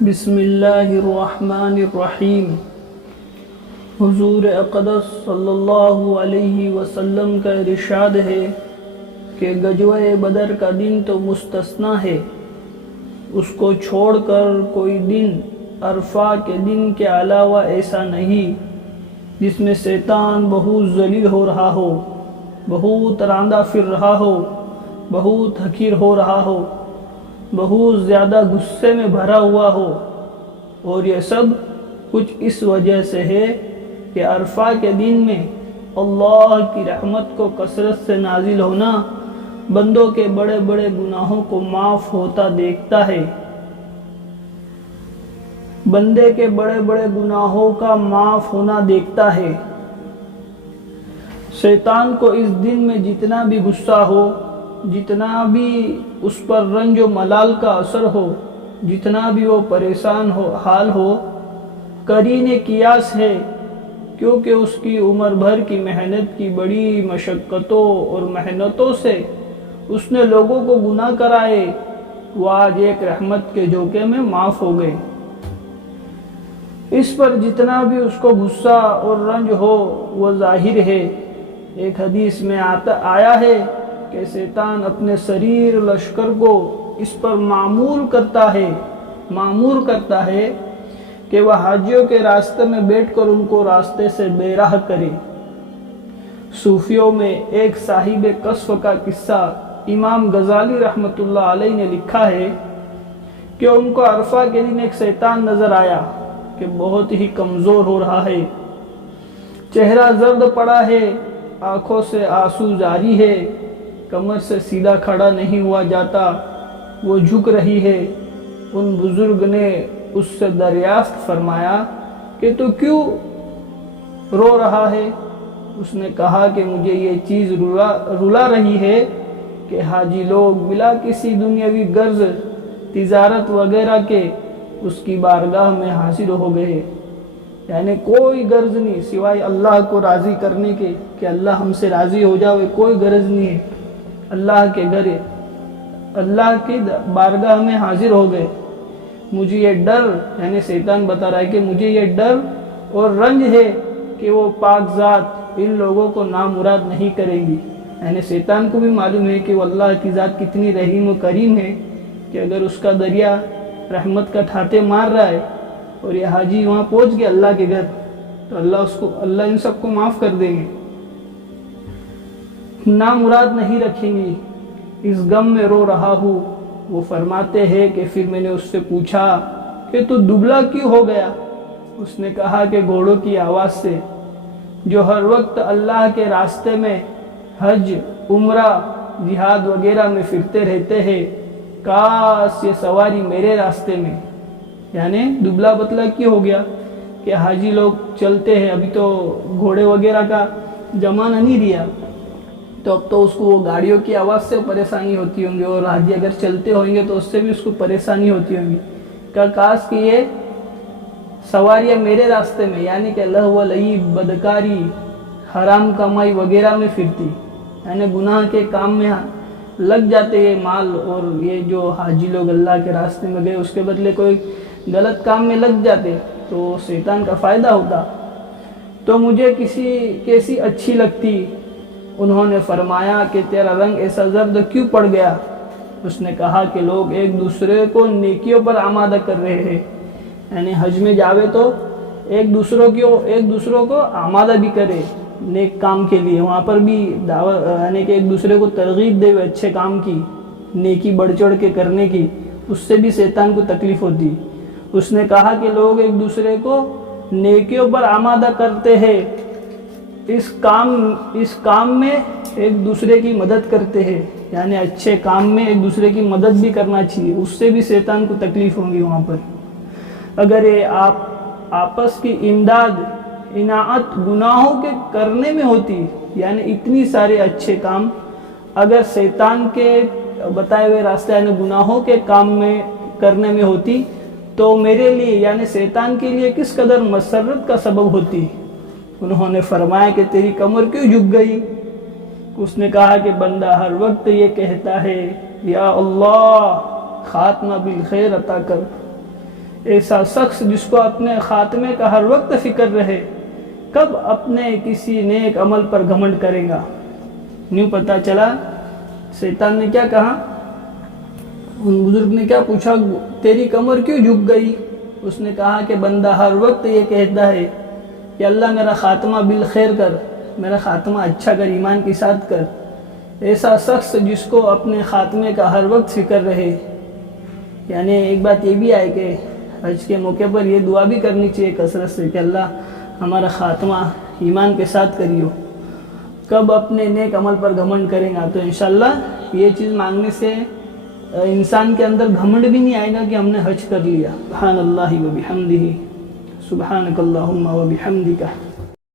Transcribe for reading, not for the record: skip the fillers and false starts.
بسم اللہ الرحمن الرحیم۔ حضور اقدس صلی اللہ علیہ وسلم کا ارشاد ہے کہ غزوہ بدر کا دن تو مستثنی ہے، اس کو چھوڑ کر کوئی دن عرفہ کے دن کے علاوہ ایسا نہیں جس میں شیطان بہت ذلیل ہو رہا ہو، بہت راندہ پھر رہا ہو، بہت حقیر ہو رہا ہو، بہت زیادہ غصے میں بھرا ہوا ہو، اور یہ سب کچھ اس وجہ سے ہے کہ عرفہ کے دن میں اللہ کی رحمت کو کثرت سے نازل ہونا بندوں کے بڑے بڑے گناہوں کو معاف ہوتا دیکھتا ہے، بندے کے بڑے بڑے گناہوں کا معاف ہونا دیکھتا ہے۔ شیطان کو اس دن میں جتنا بھی غصہ ہو، جتنا بھی اس پر رنج و ملال کا اثر ہو، جتنا بھی وہ پریشان حال ہو، قرین قیاس ہے، کیونکہ اس کی عمر بھر کی محنت کی بڑی مشقتوں اور محنتوں سے اس نے لوگوں کو گناہ کرائے، وہ آج ایک رحمت کے جھونکے میں معاف ہو گئے۔ اس پر جتنا بھی اس کو غصہ اور رنج ہو وہ ظاہر ہے۔ ایک حدیث میں آیا ہے کہ شیطان اپنے شریر لشکر کو اس پر معمور کرتا ہے کہ وہ حاجیوں کے راستے میں بیٹھ کر ان کو راستے سے بے راہ کرے۔ صوفیوں میں ایک صاحب کشف کا قصہ امام غزالی رحمۃ اللہ علیہ نے لکھا ہے کہ ان کو عرفہ کے دن ایک شیطان نظر آیا کہ بہت ہی کمزور ہو رہا ہے، چہرہ زرد پڑا ہے، آنکھوں سے آنسو جاری ہے، کمر سے سیدھا کھڑا نہیں ہوا جاتا، وہ جھک رہی ہے۔ ان بزرگ نے اس سے دریافت فرمایا کہ تو کیوں رو رہا ہے؟ اس نے کہا کہ مجھے یہ چیز رلا رہی ہے کہ حاجی لوگ بلا کسی دنیاوی غرض تجارت وغیرہ کے اس کی بارگاہ میں حاضر ہو گئے، یعنی کوئی غرض نہیں سوائے اللہ کو راضی کرنے کے کہ اللہ ہم سے راضی ہو جاوے، کوئی غرض نہیں ہے۔ اللہ کے گھر، اللہ کی بارگاہ میں حاضر ہو گئے۔ مجھے یہ ڈر، یعنی شیطان بتا رہا ہے کہ مجھے یہ ڈر اور رنج ہے کہ وہ پاک ذات ان لوگوں کو نامراد نہیں کریں گی۔ یعنی شیطان کو بھی معلوم ہے کہ وہ اللہ کی ذات کتنی رحیم و کریم ہے کہ اگر اس کا دریا رحمت کا ٹھاٹے مار رہا ہے اور یہ حاجی وہاں پہنچ گیا اللہ کے گھر، تو اللہ ان سب کو معاف کر دیں گے، نامراد نہیں رکھیں گی۔ اس غم میں رو رہا ہوں۔ وہ فرماتے ہیں کہ پھر میں نے اس سے پوچھا کہ تو دبلا کیوں ہو گیا؟ اس نے کہا کہ گھوڑوں کی آواز سے، جو ہر وقت اللہ کے راستے میں حج، عمرہ، جہاد وغیرہ میں پھرتے رہتے ہیں، کاش یہ سواری میرے راستے میں۔ یعنی دبلا پتلا کیوں ہو گیا کہ حاجی لوگ چلتے ہیں، ابھی تو گھوڑے وغیرہ کا زمانہ نہیں رہا، تو اب تو اس کو وہ گاڑیوں کی آواز سے پریشانی ہوتی ہوں گی، اور حاجی اگر چلتے ہوں گے تو اس سے بھی اس کو پریشانی ہوتی ہوں گی۔ کہ کاش کہ یہ سواریاں میرے راستے میں، یعنی کہ لہو و لعب، بدکاری، حرام کمائی وغیرہ میں پھرتی، یعنی گناہ کے کام میں لگ جاتے یہ مال، اور یہ جو حاجی لوگ اللہ کے راستے میں گئے اس کے بدلے کوئی غلط کام میں لگ جاتے تو شیطان کا فائدہ ہوتا، تو مجھے کیسی اچھی لگتی۔ انہوں نے فرمایا کہ تیرا رنگ ایسا زرد کیوں پڑ گیا؟ اس نے کہا کہ لوگ ایک دوسرے کو نیکیوں پر آمادہ کر رہے ہیں، یعنی حج میں جاوے تو ایک دوسروں کو آمادہ بھی کرے نیک کام کے لیے، وہاں پر بھی دعوت، یعنی کہ ایک دوسرے کو ترغیب دے اچھے کام کی، نیکی بڑھ چڑھ کے کرنے کی، اس سے بھی شیطان کو تکلیف ہوتی۔ اس نے کہا کہ لوگ ایک دوسرے کو نیکیوں پر آمادہ کرتے ہیں، اس کام میں ایک دوسرے کی مدد کرتے ہیں، یعنی اچھے کام میں ایک دوسرے کی مدد بھی کرنا چاہیے، اس سے بھی شیطان کو تکلیف ہوں گی وہاں پر۔ اگر یہ آپس کی امداد، اناعت گناہوں کے کرنے میں ہوتی، یعنی اتنی سارے اچھے کام اگر شیطان کے بتائے ہوئے راستے یعنی گناہوں کے کام میں کرنے میں ہوتی تو میرے لیے یعنی شیطان کے لیے کس قدر مسرت کا سبب ہوتی۔ انہوں نے فرمایا کہ تیری کمر کیوں جھک گئی؟ اس نے کہا کہ بندہ ہر وقت یہ کہتا ہے یا اللہ خاتمہ بالخیر عطا کر، ایسا شخص جس کو اپنے خاتمے کا ہر وقت فکر رہے، کب اپنے کسی نیک عمل پر گھمنڈ کرے گا۔ نیو پتہ چلا شیطان نے کیا کہا، ان بزرگ نے کیا پوچھا، تیری کمر کیوں جھک گئی؟ اس نے کہا کہ بندہ ہر وقت یہ کہتا ہے کہ اللہ میرا خاتمہ بالخیر کر، میرا خاتمہ اچھا کر، ایمان کے ساتھ کر۔ ایسا شخص جس کو اپنے خاتمے کا ہر وقت فکر رہے، یعنی ایک بات یہ بھی آئے کہ حج کے موقع پر یہ دعا بھی کرنی چاہیے کثرت سے کہ اللہ ہمارا خاتمہ ایمان کے ساتھ کریو، کب اپنے نیک عمل پر گھمنڈ کریں گا۔ تو انشاءاللہ یہ چیز مانگنے سے انسان کے اندر گھمنڈ بھی نہیں آئے گا کہ ہم نے حج کر لیا۔ سبحان اللہ و بحمدہ، سبحانک اللہم و بحمدک۔